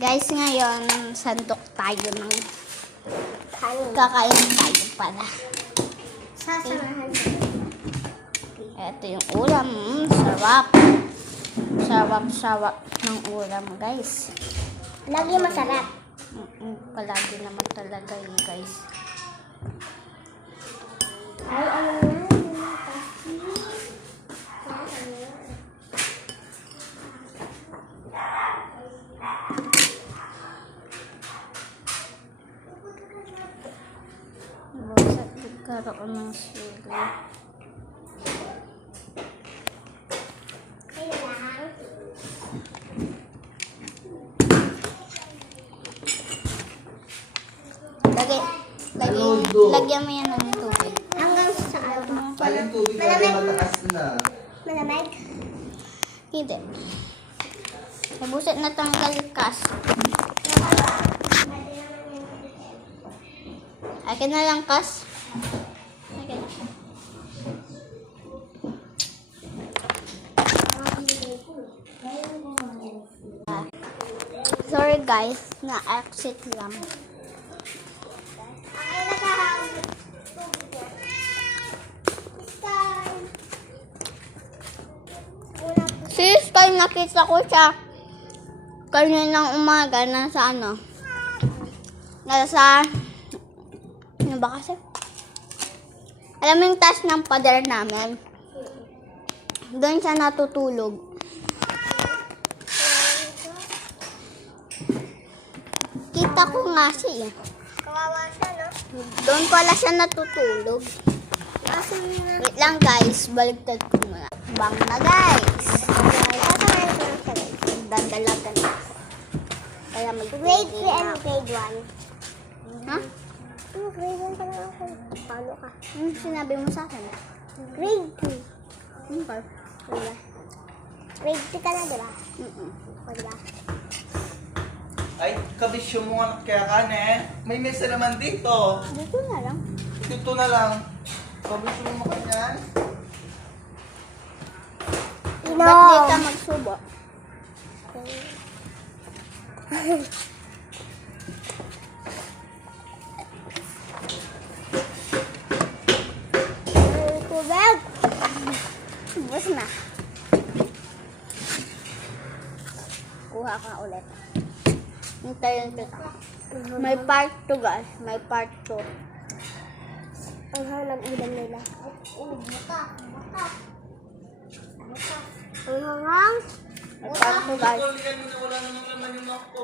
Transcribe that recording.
Guys, ngayon, sandok tayo ng kakain tayo pala. Sasamahan. Ito yung ulam. Sarap. Sarap ng ulam, guys. Lagi masarap. Palagi naman talaga yun, guys. Ay, ano yan? Basta nagkaroon ng sili. Lagyan mo yan ng tubig. Hanggang sa ano? Ay, yung tubig na mataas na. Malamig? Hindi. Nabusit na tanggal kas. Akin na lang kas. Akin. Sorry guys, na-exit lang. Sis, kayo nakita ko siya kaninang umaga nasa ano? Nasa ano ba kasi? Alam mo yung taas ng pader namin? Doon siya natutulog. Kita ko nga siya. Kawawa siya, no? Doon pala siya natutulog. Asin na. Wait lang guys, baliktad ko muna. Bang na guys. Sasamahan ko lang siya, guys. Dadalagan na. Kaya Grade 3 and mag-grade grade 1. Ha? Grade 1 pa lang ako. Paano ka? Sinabi mo sa akin? Grade 2. Okay. Diba? Grade 2 ka na, diba? O, diba? Ay, kabisyo mo nga kaya ka may mesa naman dito. Dito na lang. Dito na lang. Kabisyo mo kanyan. Ba't di ka magsubo? Tubig! Bus na. Kuha ka ulit. Hintayin kita. May part 2 guys. May part 2. Ang hanap ulam nila. Ang hangang. May part 2 guys. Wala naman naman yung